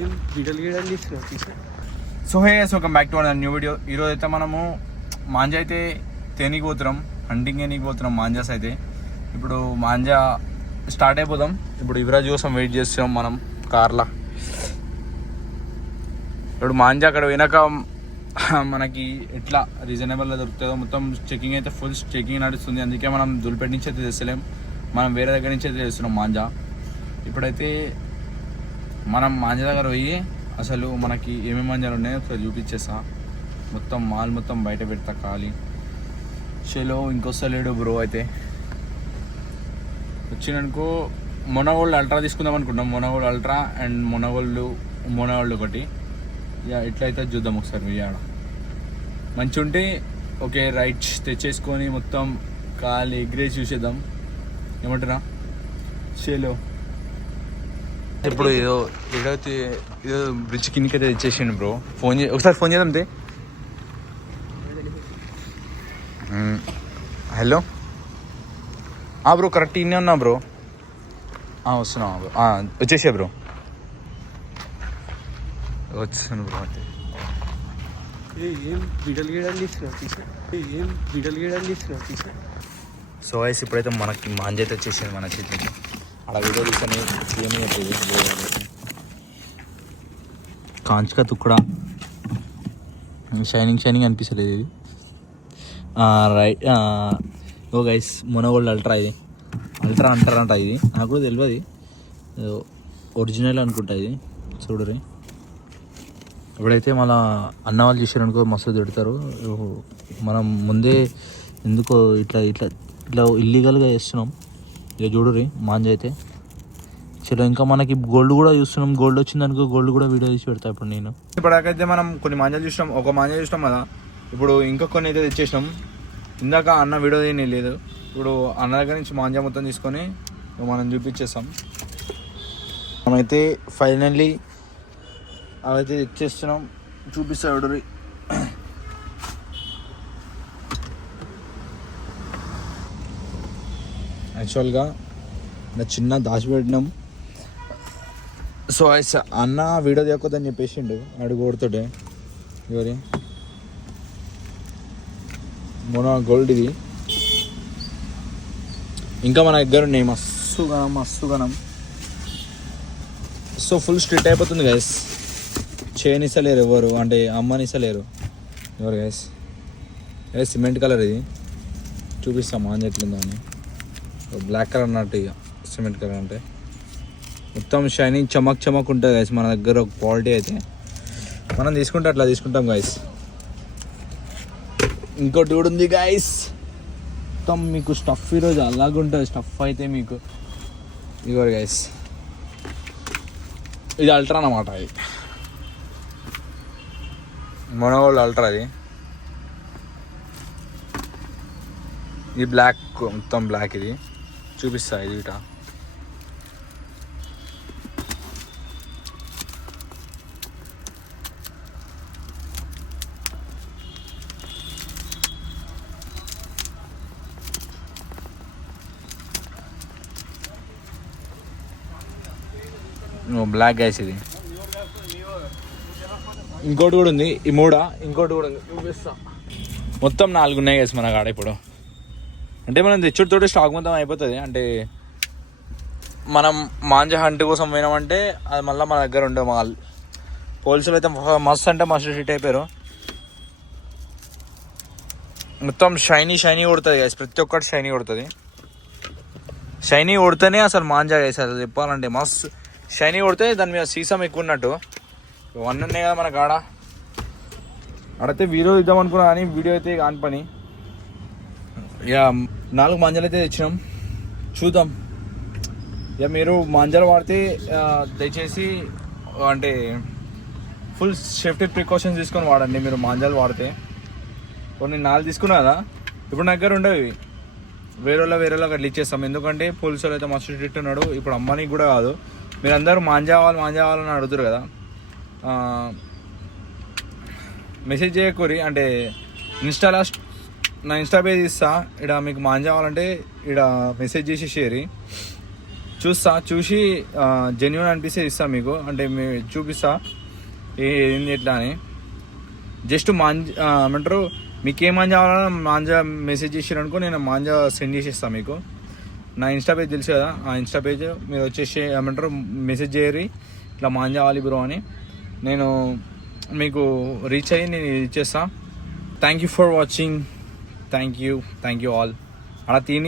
ఏం వీడియోలు గీయడం తీసుకురా. So hey welcome back to new video. ఈరోజు అయితే మనము మాంజా అయితే తేనీకి పోతున్నాం, హంటింగ్ ఏనికి పోతున్నాం. మాంజాస్ అయితే ఇప్పుడు మాంజా స్టార్ట్ అయిపోదాం. ఇప్పుడు యువరాజ్ కోసం వెయిట్ చేస్తున్నాం మనం కార్లా. ఇప్పుడు మాంజా అక్కడ వెనక మనకి ఎట్లా రీజనబుల్గా దొరుకుతుందో మొత్తం చెకింగ్ అయితే ఫుల్ చెకింగ్ నడుస్తుంది. అందుకే మనం దులిపేట నుంచి అయితే తెస్తలేం, మనం వేరే దగ్గర నుంచి అయితే తెస్తున్నాం మాంజా. ఇప్పుడైతే మనం మాంజా దగ్గర పోయి అసలు మనకి ఏమేమి మంజాలు ఉన్నాయో ఒకసారి చూపించేస్తా. మొత్తం మాల్ మొత్తం బయట పెడతా ఖాళీ. చలో ఇంకొస్తలేడు బ్రో. అయితే వచ్చిననుకో మొనగోల్డ్ అల్ట్రా తీసుకుందాం అనుకుంటాం. మొనగోల్డ్ అల్ట్రా అండ్ మొనగోల్డ్ ఒకటి. ఇక ఎట్లయితే చూద్దాం ఒకసారి. ఆడ మంచి ఉంటే ఓకే రైట్ తెచ్చేసుకొని మొత్తం ఖాళీ ఎగ్రేజ్ చూసేద్దాం. ఏమంటారా? చలో ఇప్పుడు ఏదో బ్రిడ్జ్ కిందకి అయితే తెచ్చేసిండు బ్రో. ఒకసారి ఫోన్ చేద్దాం. హలో బ్రో, కరెక్ట్ ఇన్నే ఉన్నా బ్రో. వస్తున్నా బ్రో, వచ్చేసా బ్రో. వచ్చాను బ్రో. అంటే ఏం వీడియోలు గీయడం తీసుకురా. సో వైస్ ఇప్పుడైతే మనకి మాంజా అయితే వచ్చేసింది మన చేతికి. అలా వీడియో తీసుకొని ఏమీ కాంచ్ కా తుక్కడా షైనింగ్ అనిపిస్తలేదు ఇది. రైట్. ఓ గైస్, మొనగోల్డ్ అల్ట్రా. ఇది అల్ట్రా అంటారంట. ఇది నాకు కూడా తెలియదు, ఒరిజినల్ అనుకుంటా ఇది. చూడరి. ఇప్పుడైతే మళ్ళీ అన్న వాళ్ళు చేసారనుకో మస్తు తిడతారు. మనం ముందే ఎందుకో ఇట్లా ఇల్లీగల్గా చేస్తున్నాం. ఇక చూడరి మాంజా అయితే. చలో ఇంకా మనకి గోల్డ్ కూడా చూస్తున్నాం. గోల్డ్ వచ్చిందనుకో గోల్డ్ కూడా వీడియో తీసి పెడతా ఇప్పుడు నేను. ఇప్పటికైతే మనం కొన్ని మాంజాలు చూసినాం. ఒక మాంజా చూసినాం కదా, ఇప్పుడు ఇంకా కొన్ని అయితే తెచ్చేసినాం. ఇందాక అన్న వీడియో తీయని లేదు. ఇప్పుడు అన్న దగ్గర నుంచి మాంజా మొత్తం తీసుకొని మనం చూపించేస్తాం. మనమైతే ఫైనల్లీ అవైతే తెచ్చేస్తున్నాం. చూపిస్తాడు. యాక్చువల్గా నా చిన్న దాచిపెట్టినాం. సో అన్న వీడియో తీయకొద్దని చెప్పేసిండు అడుగు కొడుతుంటే. ఎవరి మొన్న గోల్డ్ ఇది. ఇంకా మన దగ్గర ఉన్నాయి మస్తు గనం. సో ఫుల్ స్ట్రిక్ట్ అయిపోతుంది గైస్. చేయనిస్తలేరు ఎవరు, అంటే అమ్మనిస్తలేరు ఎవరు గైస్. సిమెంట్ కలర్ ఇది. చూపిస్తాం మాంజా ఎట్లుందో అని. బ్లాక్ కలర్ అన్నట్టు. ఇక సిమెంట్ కలర్ అంటే మొత్తం షైనింగ్ చమక్ ఉంటుంది గైస్. మన దగ్గర ఒక క్వాలిటీ అయితే మనం తీసుకుంటే అట్లా తీసుకుంటాం గైస్. ఇంకోటి కూడా ఉంది గైస్. మొత్తం మీకు స్టఫ్ ఈరోజు అలాగే ఉంటుంది. స్టఫ్ అయితే మీకు ఇవ్వరు గైస్. ఇది అల్ట్రా అన్నమాట. ఇది మొనగోల్డ్ అల్ట్రా. ఇది బ్లాక్, మొత్తం బ్లాక్. ఇది చూపిస్తా. ఇది ఇట బ్లాక్ గైస్. ఇది ఇంకోటి కూడా ఉంది. ఈ మూడా ఇంకోటి కూడా ఉంది. చూపిస్తా. మొత్తం 4 ఉన్నాయి గైస్ మన కాడ ఇప్పుడు. అంటే మనం తెచ్చుడితోటి స్టాక్ మొత్తం అయిపోతుంది. అంటే మనం మాంజా హంట్ కోసం పోయినామంటే అది మళ్ళీ మన దగ్గర ఉండే మాల్. పోలీసులు అయితే మస్తు అంటే మస్తు షిట్ అయిపోయారు. మొత్తం షైనీ కొడుతుంది గైస్. ప్రతి ఒక్కటి షైనీ కొడుతుంది. షైనీ కొడితేనే అసలు మాంజా గైస్. అసలు చెప్పాలంటే మస్తు షైనీ కొడితే దాని మీద సీసం ఎక్కువ ఉన్నట్టు. 1 ఉన్నాయి కదా మన కాడ. అడైతే వీడియో ఇద్దాం అనుకున్నా కానీ వీడియో అయితే కాని పని. ఇక 4 మాంజాలు అయితే తెచ్చినాం. చూద్దాం. ఇక మీరు మాంజాలు వాడితే దయచేసి అంటే ఫుల్ సేఫ్టీ ప్రికాషన్స్ తీసుకొని వాడండి. మీరు మాంజాలు వాడితే కొన్ని 4 తీసుకున్నా కదా, ఇప్పుడు నా దగ్గర ఉండేవి. వేరేలో అట్లా ఇచ్చేస్తాం. ఎందుకంటే పోలీసులు అయితే మస్తు స్ట్రిక్ట్ ఉన్నాడు. ఇప్పుడు అమ్మనికి కూడా కాదు, మీరందరూ మాంజా కావాలని అడుగుతారు కదా. మెసేజ్ చేయకూరి. అంటే ఇన్స్టాలో నా ఇన్స్టా పేజ్ ఇస్తా. ఇక్కడ మీకు మాంజా కావాలంటే ఇక్కడ మెసేజ్ చేసి షేర్ చూసి జెన్యున్ అనిపిస్తే ఇస్తా మీకు, అంటే చూపిస్తా ఏంది ఎట్లా అని. జస్ట్ ఏమంటారు మీకు ఏ మాంజా కావాలన్నా మాంజా మెసేజ్ చేసారనుకో, నేను మాంజా సెండ్ చేసేస్తాను మీకు. నా ఇన్స్టా పేజ్ తెలుసు కదా, ఆ ఇన్స్టా పేజ్ మీరు వచ్చేసి ఏమంటారు మెసేజ్ చేయరు ఇట్లా మాంజా కావాలి బ్రో అని, నేను మీకు రీచ్ అయ్యి నేను ఇచ్చేస్తా. Thank you for watching. Thank you all. అలా తిని